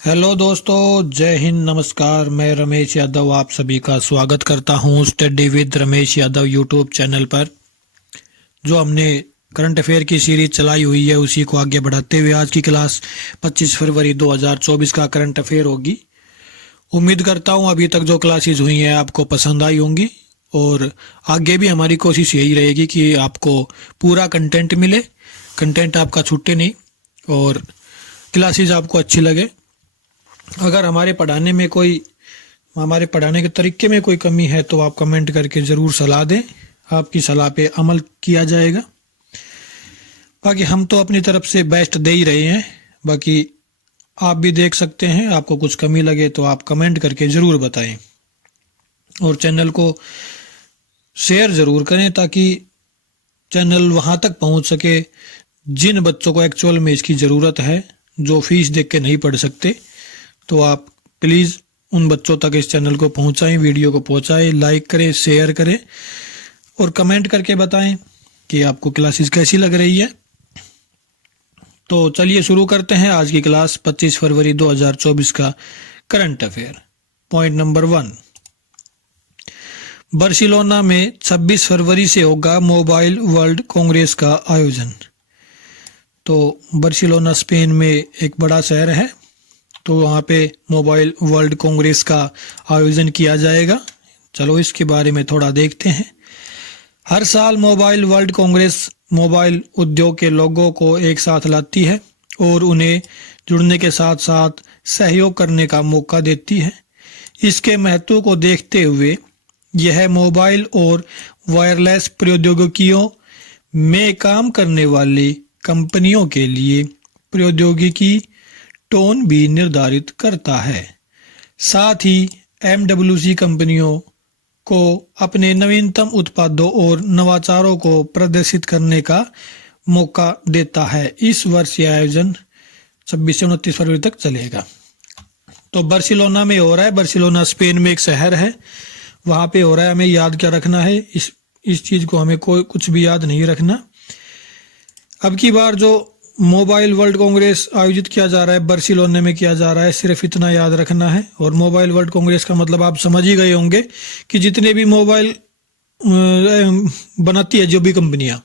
Hello दोस्तों, जय हिंद, नमस्कार। मैं रमेश यादव आप सभी का स्वागत करता हूं study with Ramesh Yadav YouTube channel पर। जो हमने करंट अफेयर की सीरीज चलाई हुई है उसी को आगे बढ़ाते हुए आज की क्लास 25 फरवरी 2024 का करंट अफेयर होगी। उम्मीद करता हूं अभी तक जो क्लासेस हुई हैं आपको पसंद आई होंगी और आगे भी हमारी कोशिश यही रहेगी कि आपको पूरा कंटेंट मिले, कंटेंट आपका छूटे नहीं और क्लासेस आपको अच्छी लगे। अगर हमारे पढ़ाने के तरीके में कोई कमी है तो आप कमेंट करके ज़रूर सलाह दें, आपकी सलाह पे अमल किया जाएगा। बाकी हम तो अपनी तरफ से बेस्ट दे ही रहे हैं, बाकी आप भी देख सकते हैं। आपको कुछ कमी लगे तो आप कमेंट करके ज़रूर बताएं और चैनल को शेयर ज़रूर करें ताकि चैनल वहाँ तक पहुँच सके जिन बच्चों को एक्चुअल में इसकी ज़रूरत है, जो फीस देख के नहीं पढ़ सकते। तो आप प्लीज़ उन बच्चों तक इस चैनल को पहुंचाएं, वीडियो को पहुंचाएं, लाइक करें, शेयर करें और कमेंट करके बताएं कि आपको क्लासेस कैसी लग रही है। तो चलिए शुरू करते हैं आज की क्लास 25 फरवरी 2024 का current affair. Point number 1, Barcelona में 26 फरवरी से होगा मोबाइल वर्ल्ड कांग्रेस का आयोजन। तो बार्सिलोना स्पेन में एक बड़ा शहर है, तो वहाँ पे मोबाइल वर्ल्ड कांग्रेस का आयोजन किया जाएगा। चलो इसके बारे में थोड़ा देखते हैं। हर साल मोबाइल वर्ल्ड कांग्रेस मोबाइल उद्योग के लोगों को एक साथ लाती है और उन्हें जुड़ने के साथ साथ सहयोग करने का मौका देती है। इसके महत्व को देखते हुए यह मोबाइल और वायरलेस प्रौद्योगिकियों में काम करने वाली कंपनियों के लिए प्रौद्योगिकी टोन भी निर्धारित करता है। साथ ही MWC कंपनियों को अपने नवीनतम उत्पादों और नवाचारों को प्रदर्शित करने का मौका देता है। इस वर्ष यह आयोजन 26 से 29 फरवरी तक चलेगा। तो बार्सिलोना में हो रहा है। बार्सिलोना स्पेन में एक शहर है, वहाँ पे हो रहा है। हमें याद क्या रखना है, इस चीज़ को हमें कुछ भी याद नहीं रखना। अब की बार जो मोबाइल वर्ल्ड कांग्रेस आयोजित किया जा रहा है बार्सिलोना में किया जा रहा है, सिर्फ इतना याद रखना है। और मोबाइल वर्ल्ड कांग्रेस का मतलब आप समझ ही गए होंगे कि जितने भी मोबाइल बनाती है जो भी कंपनियां,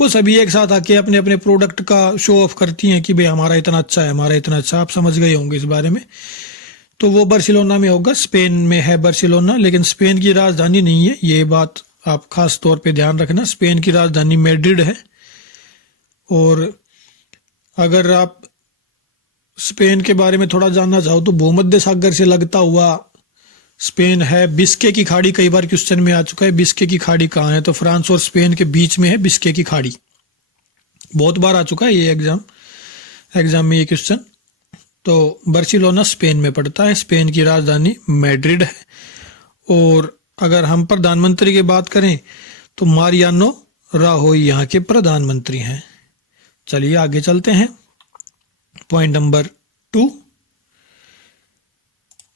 वो सभी एक साथ आके अपने अपने प्रोडक्ट का शो ऑफ करती हैं कि भाई हमारा इतना अच्छा है, हमारा इतना अच्छा। आप समझ गए होंगे इस बारे में। तो वो बार्सिलोना में होगा, स्पेन में है बार्सिलोना, लेकिन स्पेन की राजधानी नहीं है, ये बात आप खास तौर पर ध्यान रखना। स्पेन की राजधानी मैड्रिड है। और अगर आप स्पेन के बारे में थोड़ा जानना चाहो तो भूमध्य सागर से लगता हुआ स्पेन है। बिस्के की खाड़ी कई बार क्वेश्चन में आ चुका है। बिस्के की खाड़ी कहाँ है, तो फ्रांस और स्पेन के बीच में है बिस्के की खाड़ी। बहुत बार आ चुका है ये एग्जाम में ये क्वेश्चन। तो बार्सिलोना स्पेन में पड़ता है, स्पेन की राजधानी मैड्रिड है। और अगर हम प्रधानमंत्री की बात करें तो मारियानो राहोय यहाँ के प्रधानमंत्री हैं। चलिए आगे चलते हैं। पॉइंट नंबर 2,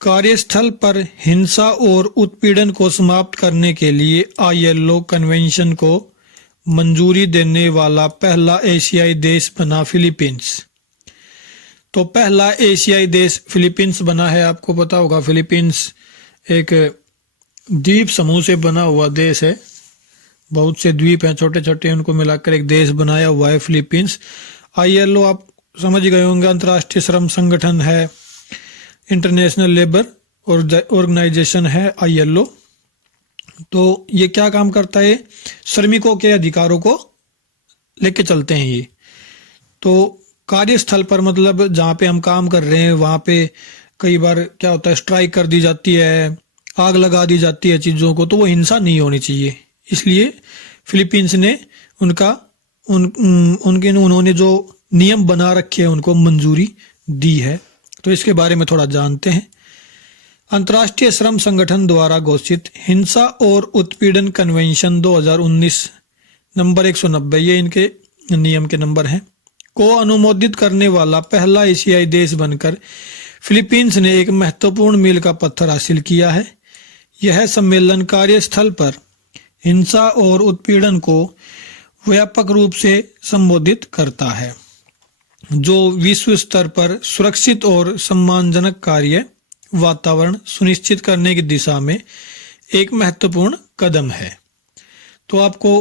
कार्यस्थल पर हिंसा और उत्पीड़न को समाप्त करने के लिए ILO कन्वेंशन को मंजूरी देने वाला पहला एशियाई देश बना फिलीपींस। तो पहला एशियाई देश फिलीपींस बना है। आपको पता होगा फिलीपींस एक द्वीप समूह से बना हुआ देश है। बहुत से द्वीप हैं छोटे छोटे, उनको मिलाकर एक देश बनाया हुआ है फिलीपींस। ILO आप समझ गए होंगे, अंतर्राष्ट्रीय श्रम संगठन है, इंटरनेशनल लेबर ऑर्गेनाइजेशन है ILO। तो ये क्या काम करता है, श्रमिकों के अधिकारों को लेके चलते हैं ये। तो कार्यस्थल पर मतलब जहाँ पे हम काम कर रहे हैं वहाँ पे कई बार क्या होता है, स्ट्राइक कर दी जाती है, आग लगा दी जाती है चीज़ों को, तो वो हिंसा नहीं होनी चाहिए। इसलिए फिलीपींस ने उन्होंने जो नियम बना रखे हैं उनको मंजूरी दी है। तो इसके बारे में थोड़ा जानते हैं। अंतर्राष्ट्रीय श्रम संगठन द्वारा घोषित हिंसा और उत्पीड़न कन्वेंशन 2019 नंबर 190, ये इनके नियम के नंबर हैं, को अनुमोदित करने वाला पहला एशियाई देश बनकर फिलीपींस ने एक महत्वपूर्ण मील का पत्थर हासिल किया है। यह सम्मेलन कार्यस्थल पर हिंसा और उत्पीड़न को व्यापक रूप से संबोधित करता है। जो विश्व स्तर पर सुरक्षित और सम्मानजनक कार्य वातावरण सुनिश्चित करने की दिशा में एक महत्वपूर्ण कदम है। तो आपको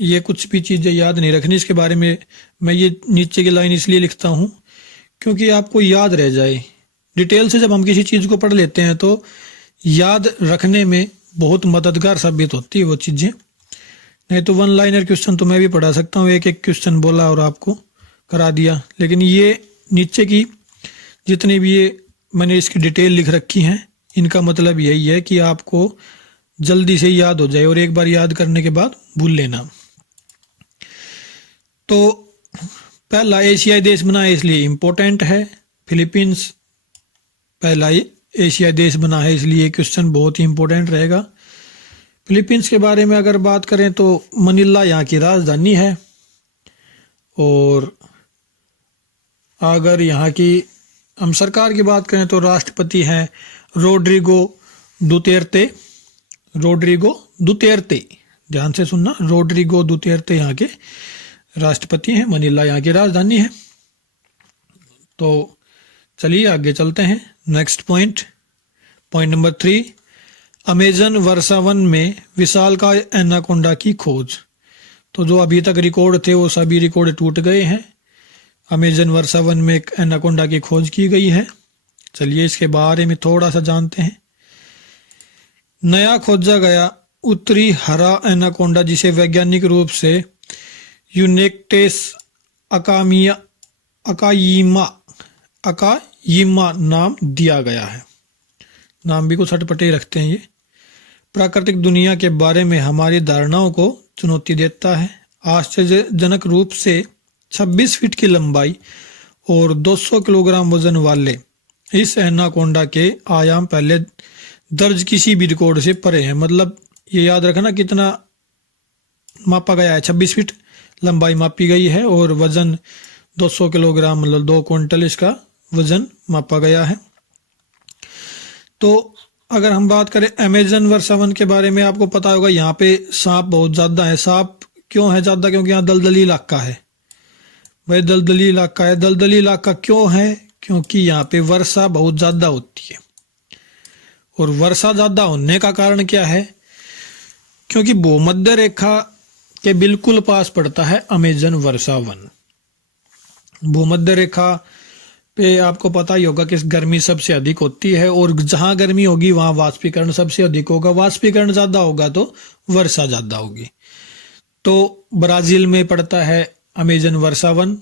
ये कुछ भी चीज़ें याद नहीं रखनी, इसके बारे में मैं ये नीचे की लाइन इसलिए लिखता हूँ क्योंकि आपको याद रह जाए। डिटेल से जब हम किसी चीज़ को पढ़ लेते हैं तो याद रखने में बहुत मददगार साबित होती है वो चीज़ें। नहीं तो वन लाइनर क्वेश्चन तो मैं भी पढ़ा सकता हूँ, एक एक क्वेश्चन बोला और आपको करा दिया, लेकिन ये नीचे की जितनी भी ये मैंने इसकी डिटेल लिख रखी हैं इनका मतलब यही है कि आपको जल्दी से याद हो जाए और एक बार याद करने के बाद भूल लेना। तो पहला एशियाई देश बना है इसलिए इम्पोर्टेंट है। फिलीपींस पहला एशियाई देश बना है इसलिए क्वेश्चन बहुत ही इम्पोर्टेंट रहेगा। फिलीपींस के बारे में अगर बात करें तो मनीला यहाँ की राजधानी है और अगर यहाँ की हम सरकार की बात करें तो राष्ट्रपति हैं रोड्रिगो दुतेर्ते। ध्यान से सुनना, रोड्रिगो दुतेर्ते यहाँ के राष्ट्रपति हैं। मनीला यहाँ की राजधानी है। तो चलिए आगे चलते हैं। नेक्स्ट पॉइंट नंबर 3, अमेजन वर्षावन में विशालकाय एनाकोंडा की खोज। तो जो अभी तक रिकॉर्ड थे वो सभी रिकॉर्ड टूट गए हैं। अमेजन वर्षावन में एक एनाकोंडा की खोज की गई है। चलिए इसके बारे में थोड़ा सा जानते हैं। नया खोजा गया उत्तरी हरा एनाकोंडा, जिसे वैज्ञानिक रूप से यूनेक्टेस अकायिमा नाम दिया गया है। नाम भी कुछ अटपटे रखते हैं ये। प्राकृतिक दुनिया के बारे में हमारी धारणाओं को चुनौती देता है। आश्चर्यजनक रूप से 26 फीट की लंबाई और 200 किलोग्राम वजन वाले इस एनाकोंडा के आयाम पहले दर्ज किसी भी रिकॉर्ड से परे हैं। मतलब ये याद रखना कितना मापा गया है, 26 फीट लंबाई मापी गई है और वजन 200 किलोग्राम मतलब 2 क्विंटल इसका वजन मापा गया है। तो अगर हम बात करें अमेजन वर्षावन के बारे में, आपको पता होगा यहाँ पे सांप बहुत ज़्यादा है। सांप क्यों है ज़्यादा? क्योंकि यहाँ दलदली इलाका है भाई, दलदली इलाका है। दलदली इलाका क्यों है? क्योंकि यहाँ पे वर्षा बहुत ज़्यादा होती है। और वर्षा ज़्यादा होने का कारण क्या है? क्योंकि भूमध्य रेखा के बिल्कुल पास पड़ता है अमेजन वर्षावन। भूमध्य रेखा पे आपको पता ही होगा कि गर्मी सबसे अधिक होती है और जहाँ गर्मी होगी वहाँ वाष्पीकरण सबसे अधिक होगा। वाष्पीकरण ज़्यादा होगा तो वर्षा ज़्यादा होगी। तो ब्राज़ील में पड़ता है अमेजन वर्षावन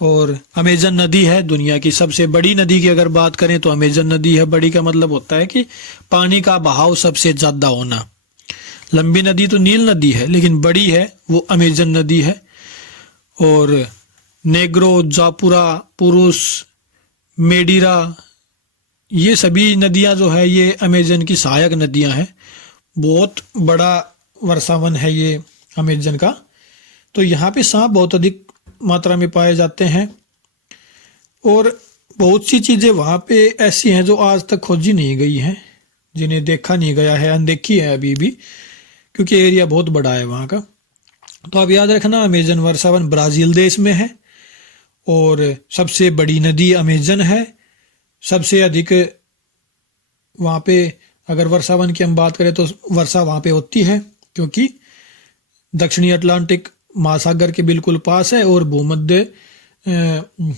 और अमेजन नदी है दुनिया की सबसे बड़ी नदी की अगर बात करें तो अमेजन नदी है। बड़ी का मतलब होता है कि पानी का बहाव सबसे ज़्यादा होना। लंबी नदी तो नील नदी है, लेकिन बड़ी है वो अमेजन नदी है। और नेग्रो, जापुरा, पुरुष, मेडिरा, ये सभी नदियां जो है ये अमेजन की सहायक नदियां हैं। बहुत बड़ा वर्षावन है ये अमेजन का। तो यहाँ पे सांप बहुत अधिक मात्रा में पाए जाते हैं और बहुत सी चीज़ें वहाँ पे ऐसी हैं जो आज तक खोजी नहीं गई हैं, जिन्हें देखा नहीं गया है, अनदेखी है अभी भी, क्योंकि एरिया बहुत बड़ा है वहाँ का। तो आप याद रखना अमेजन वर्षावन ब्राज़ील देश में है और सबसे बड़ी नदी अमेजन है। सबसे अधिक वहाँ पे अगर वर्षावन की हम बात करें तो वर्षा वहाँ पे होती है क्योंकि दक्षिणी अटलांटिक महासागर के बिल्कुल पास है और भूमध्य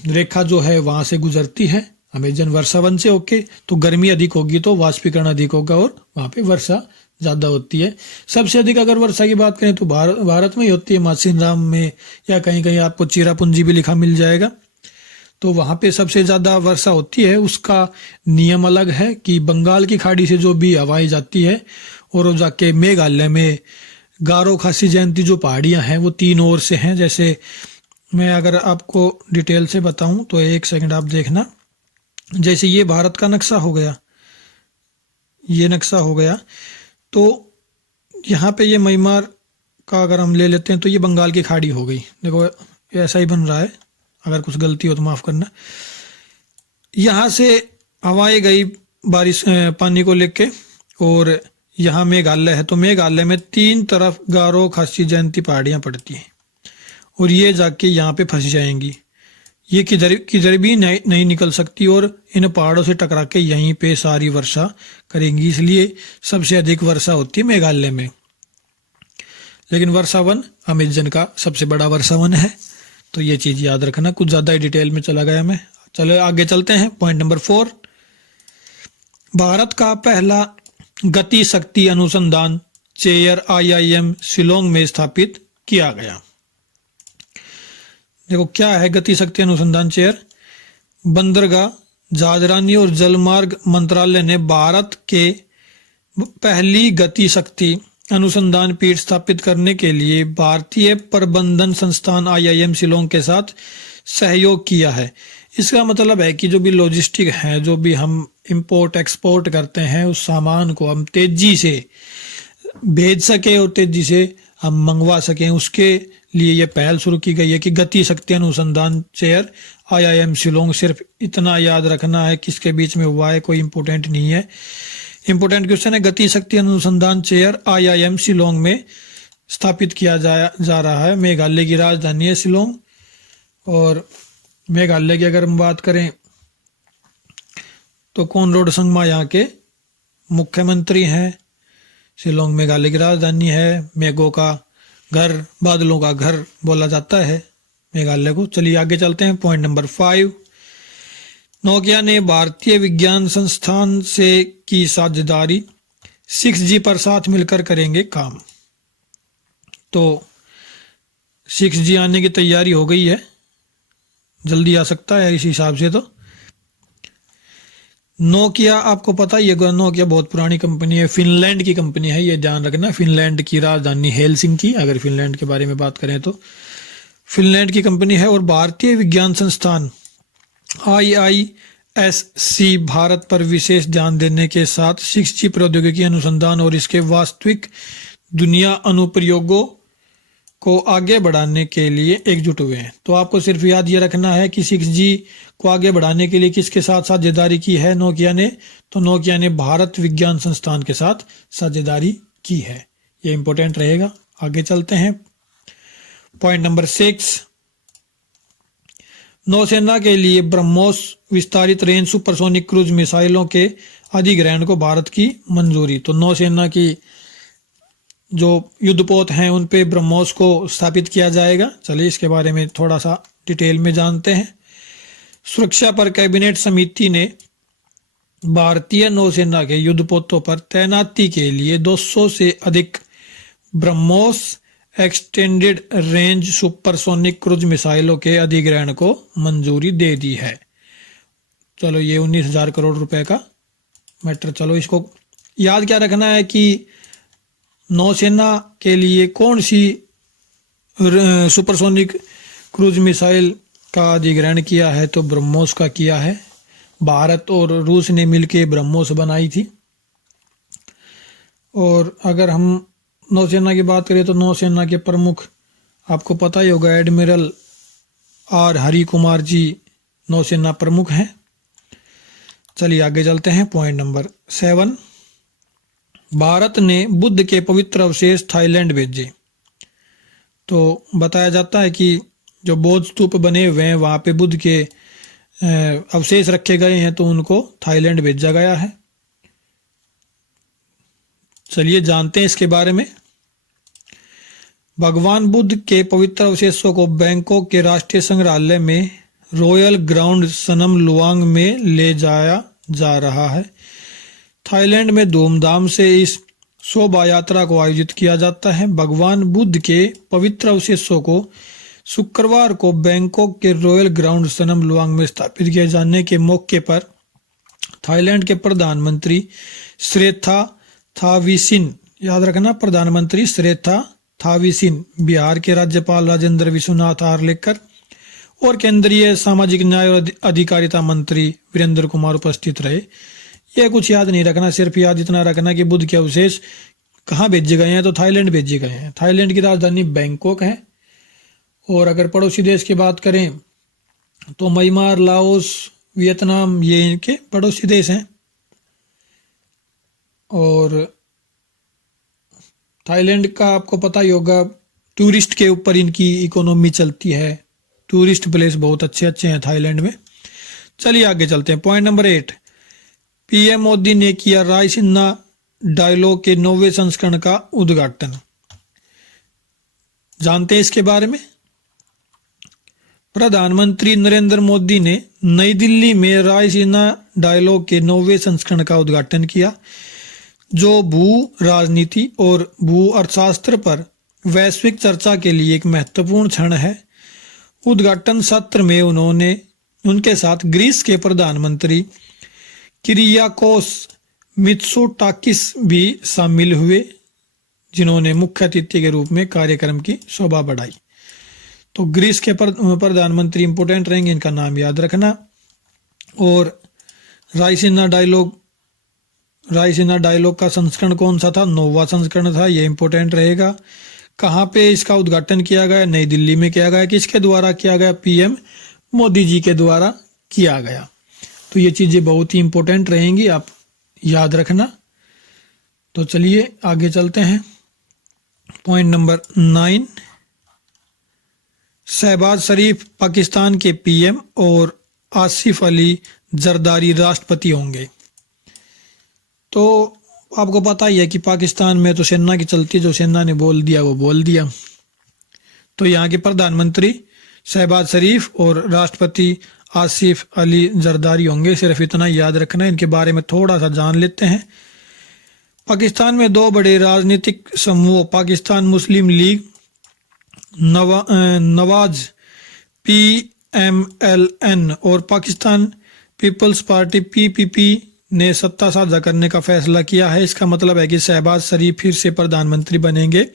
रेखा जो है वहाँ से गुजरती है अमेजन वर्षावन से। ओके, तो गर्मी अधिक होगी तो वाष्पीकरण अधिक होगा और वहाँ पे वर्षा ज़्यादा होती है। सबसे अधिक अगर वर्षा की बात करें तो भारत में ही होती है, मासिनराम में या कहीं कहीं आपको चिरापुंजी भी लिखा मिल जाएगा। तो वहाँ पे सबसे ज़्यादा वर्षा होती है। उसका नियम अलग है कि बंगाल की खाड़ी से जो भी हवाएं जाती है और जाके मेघालय में गारो खासी जयंती जो पहाड़ियाँ हैं वो 3 ओर से हैं। जैसे मैं अगर आपको डिटेल से बताऊं तो एक सेकंड आप देखना। जैसे ये भारत का नक्शा हो गया, ये नक्शा हो गया, तो यहाँ पे ये म्यांमार का अगर हम ले लेते हैं तो ये बंगाल की खाड़ी हो गई। देखो ये ऐसा ही बन रहा है, अगर कुछ गलती हो तो माफ़ करना। यहाँ से हवाएं गई बारिश पानी को लेके और यहाँ मेघालय है, तो मेघालय में 3 तरफ गारो खासी जयंती पहाड़ियाँ पड़ती हैं और ये जाके यहाँ पे फंस जाएंगी। ये किधर किधर भी नहीं निकल सकती और इन पहाड़ों से टकरा के यहीं पे सारी वर्षा करेंगी, इसलिए सबसे अधिक वर्षा होती है मेघालय में। लेकिन वर्षा वन अमेजन का सबसे बड़ा वर्षा वन है, तो ये चीज़ याद रखना। कुछ ज़्यादा ही डिटेल में चला गया मैं, चलो आगे चलते हैं। पॉइंट नंबर 4, भारत का पहला गति शक्ति अनुसंधान चेयर IIM शिलोंग में स्थापित किया गया। देखो क्या है गति शक्ति अनुसंधान चेयर। बंदरगाह, जहाजरानी और जलमार्ग मंत्रालय ने भारत के पहली गति शक्ति अनुसंधान पीठ स्थापित करने के लिए भारतीय प्रबंधन संस्थान IIM शिलोंग के साथ सहयोग किया है। इसका मतलब है कि जो भी लॉजिस्टिक है, जो भी हम इंपोर्ट एक्सपोर्ट करते हैं, उस सामान को हम तेजी से भेज सके और तेजी से हम मंगवा सकें, उसके लिए ये पहल शुरू की गई है कि गति शक्ति अनुसंधान चेयर IIM शिलोंग। सिर्फ इतना याद रखना है किसके बीच में हुआ है, कोई इंपोर्टेंट नहीं है। इंपोर्टेंट क्वेश्चन है, गति शक्ति अनुसंधान चेयर IIM शिलोंग में स्थापित किया जा रहा है। मेघालय की राजधानी है शिलोंग। और मेघालय की अगर हम बात करें तो कॉनराड संगमा यहाँ के मुख्यमंत्री हैं। शिलोंग मेघालय की राजधानी है। मेघों का घर, बादलों का घर बोला जाता है मेघालय को। चलिए आगे चलते हैं। पॉइंट नंबर 5, नोकिया ने भारतीय विज्ञान संस्थान से की साझेदारी, 6G पर साथ मिलकर करेंगे काम। तो 6G आने की तैयारी हो गई है, जल्दी आ सकता है इस हिसाब से। तो नोकिया आपको पता ही है, नोकिया बहुत पुरानी कंपनी है, फिनलैंड की कंपनी है, ये ध्यान रखना। फिनलैंड की राजधानी हेलसिंकी, अगर फिनलैंड के बारे में बात करें तो फिनलैंड की कंपनी है। और भारतीय विज्ञान संस्थान IISc भारत पर विशेष ध्यान देने के साथ 6G प्रौद्योगिकी अनुसंधान और इसके वास्तविक दुनिया अनुप्रयोगों को आगे बढ़ाने के लिए एकजुट हुए हैं। तो आपको सिर्फ याद ये रखना है कि 6G को आगे बढ़ाने के लिए किसके साथ साझेदारी की है नोकिया ने, तो नोकिया ने भारत विज्ञान संस्थान के साथ साझेदारी की है। ये इंपॉर्टेंट रहेगा। आगे चलते हैं। पॉइंट नंबर 6, नौसेना के लिए ब्रह्मोस विस्तारित रेंज सुपरसोनिक क्रूज मिसाइलों के अधिग्रहण को भारत की मंजूरी। तो नौसेना की जो युद्धपोत हैं उन पे ब्रह्मोस को स्थापित किया जाएगा। चलिए इसके बारे में थोड़ा सा डिटेल में जानते हैं। सुरक्षा पर कैबिनेट समिति ने भारतीय नौसेना के युद्धपोतों पर तैनाती के लिए 200 से अधिक BrahMos extended range supersonic cruise मिसाइलों के अधिग्रहण को मंजूरी दे दी है। चलो ये 19,000 करोड़ रुपए का मैटर। चलो इसको याद क्या रखना है कि नौसेना के लिए कौन सी सुपरसोनिक क्रूज मिसाइल का अधिग्रहण किया है, तो ब्रह्मोस का किया है। भारत और रूस ने मिलकर ब्रह्मोस बनाई थी। और अगर हम नौसेना की बात करें तो नौसेना के प्रमुख आपको पता ही होगा, एडमिरल आर हरि कुमार जी नौसेना प्रमुख हैं। चलिए आगे चलते हैं। पॉइंट नंबर 7, भारत ने बुद्ध के पवित्र अवशेष थाईलैंड भेजे। तो बताया जाता है कि जो बौद्ध स्तूप बने हुए हैं वहाँ पे बुद्ध के अवशेष रखे गए हैं, तो उनको थाईलैंड भेजा गया है। चलिए जानते हैं इसके बारे में। भगवान बुद्ध के पवित्र अवशेषों को बैंकॉक के राष्ट्रीय संग्रहालय में रॉयल ग्राउंड सनम लुआंग में ले जाया जा रहा है। थाईलैंड में धूमधाम से इस शोभा यात्रा को आयोजित किया जाता है। भगवान बुद्ध के पवित्र अवशेषों को शुक्रवार को बैंकॉक के रॉयल ग्राउंड सनम लुआंग में स्थापित किए जाने के मौके पर थाईलैंड के प्रधानमंत्री श्रेथा थाविसिन, याद रखना प्रधानमंत्री श्रेथा थाविसिन, बिहार के राज्यपाल राजेंद्र विश्वनाथ आर्लेकर और केंद्रीय सामाजिक न्याय और अधिकारिता मंत्री वीरेंद्र कुमार उपस्थित रहे। यह कुछ याद नहीं रखना, सिर्फ याद इतना रखना कि बुद्ध के अवशेष कहाँ भेजे गए हैं, तो थाईलैंड भेजे गए हैं। थाईलैंड की राजधानी बैंकॉक है। और अगर पड़ोसी देश की बात करें तो म्यांमार, लाओस, वियतनाम, ये इनके पड़ोसी देश हैं। और थाईलैंड का आपको पता ही होगा, टूरिस्ट के ऊपर इनकी इकोनॉमी चलती है, टूरिस्ट प्लेस बहुत अच्छे अच्छे हैं थाईलैंड में। चलिए आगे चलते हैं। पॉइंट नंबर 8, पीएम मोदी ने किया रायसीना डायलॉग के 9वें संस्करण का उद्घाटन। जानते हैं इसके बारे में। प्रधानमंत्री नरेंद्र मोदी ने नई दिल्ली में रायसीना डायलॉग के 9वें संस्करण का उद्घाटन किया, जो भू राजनीति और भू अर्थशास्त्र पर वैश्विक चर्चा के लिए एक महत्वपूर्ण क्षण है। उद्घाटन सत्र में उनके साथ ग्रीस के प्रधानमंत्री किरियाकोस मित्सोटाकिस भी शामिल हुए, जिन्होंने मुख्य अतिथि के रूप में कार्यक्रम की शोभा बढ़ाई। तो ग्रीस के प्रधानमंत्री इंपोर्टेंट रहेंगे, इनका नाम याद रखना। और रायसीना डायलॉग का संस्करण कौन सा था? 9वां संस्करण था, ये इंपोर्टेंट रहेगा। कहाँ पे इसका उद्घाटन किया गया? नई दिल्ली में किया गया। किसके द्वारा किया गया? पीएम मोदी जी के द्वारा किया गया। तो ये चीजें बहुत ही इंपॉर्टेंट रहेंगी, आप याद रखना। तो चलिए आगे चलते हैं। पॉइंट नंबर 9, शहबाज शरीफ पाकिस्तान के पीएम और आसिफ अली जरदारी राष्ट्रपति होंगे। तो आपको पता ही है कि पाकिस्तान में तो सेना की चलती, जो सेना ने बोल दिया वो बोल दिया। तो यहाँ के प्रधानमंत्री शहबाज शरीफ और राष्ट्रपति आसिफ अली जरदारी होंगे। सिर्फ इतना याद रखना है, इनके बारे में थोड़ा सा जान लेते हैं। पाकिस्तान में 2 बड़े राजनीतिक समूह, पाकिस्तान मुस्लिम लीग नवाज PMLN और पाकिस्तान पीपल्स पार्टी PPP ने सत्ता साझा करने का फैसला किया है। इसका मतलब है कि शहबाज शरीफ फिर से प्रधानमंत्री बनेंगे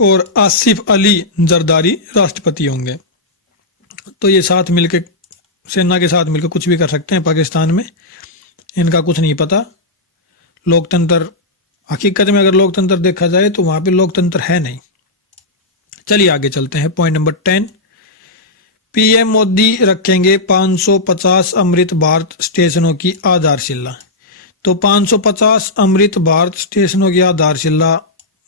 और आसिफ अली जरदारी राष्ट्रपति होंगे। तो ये साथ मिलकर, सेना के साथ मिलकर कुछ भी कर सकते हैं पाकिस्तान में, इनका कुछ नहीं पता। लोकतंत्र, हकीकत में अगर लोकतंत्र देखा जाए तो वहां पे लोकतंत्र है नहीं। चलिए आगे चलते हैं। पॉइंट नंबर 10, पीएम मोदी रखेंगे 550 अमृत भारत स्टेशनों की आधारशिला। तो 550 अमृत भारत स्टेशनों की आधारशिला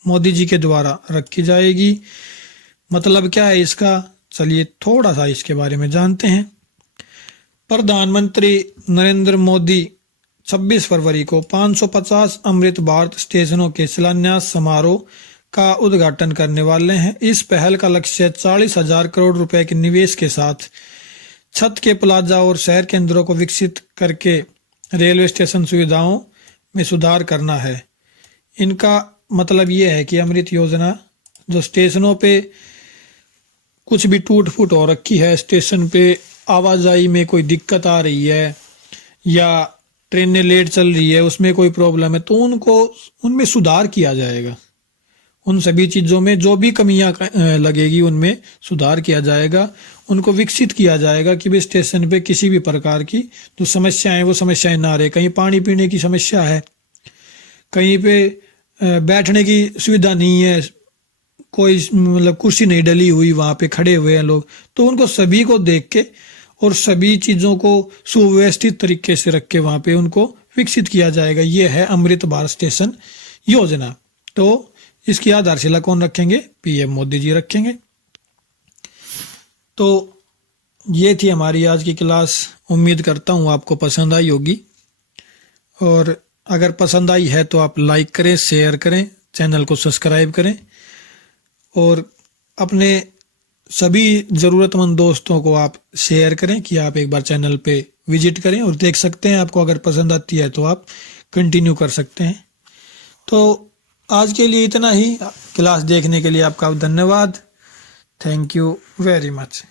मोदी जी के द्वारा रखी जाएगी। मतलब क्या है इसका? चलिए थोड़ा सा इसके बारे में जानते हैं। प्रधानमंत्री नरेंद्र मोदी 26 फरवरी को 550 अमृत भारत स्टेशनों के शिलान्यास समारोह का उद्घाटन करने वाले हैं। इस पहल का लक्ष्य 40,000 करोड़ रुपए के निवेश के साथ छत के प्लाजा और शहर केंद्रों को विकसित करके रेलवे स्टेशन सुविधाओं में सुधार करना है। इनका मतलब ये है कि अमृत योजना, जो स्टेशनों पे कुछ भी टूट फूट हो रखी है, स्टेशन पे आवाजाही में कोई दिक्कत आ रही है या ट्रेनें लेट चल रही है, उसमें कोई प्रॉब्लम है, तो उनमें सुधार किया जाएगा। उन सभी चीज़ों में जो भी कमियां लगेगी उनमें सुधार किया जाएगा, उनको विकसित किया जाएगा कि भी स्टेशन पे किसी भी प्रकार की जो समस्याएं वो समस्याएं ना रहे। कहीं पानी पीने की समस्या है, कहीं पे बैठने की सुविधा नहीं है, कोई मतलब कुर्सी नहीं डली हुई, वहाँ पे खड़े हुए हैं लोग, तो उनको सभी को देख के और सभी चीज़ों को सुव्यवस्थित तरीके से रख के वहाँ पे उनको विकसित किया जाएगा। ये है अमृत भारत स्टेशन योजना। तो इसकी आधारशिला कौन रखेंगे? पीएम मोदी जी रखेंगे। तो ये थी हमारी आज की क्लास। उम्मीद करता हूँ आपको पसंद आई होगी, और अगर पसंद आई है तो आप लाइक करें, शेयर करें, चैनल को सब्सक्राइब करें और अपने सभी ज़रूरतमंद दोस्तों को आप शेयर करें कि आप एक बार चैनल पे विजिट करें और देख सकते हैं। आपको अगर पसंद आती है तो आप कंटिन्यू कर सकते हैं। तो आज के लिए इतना ही। क्लास देखने के लिए आपका धन्यवाद। Thank you very much.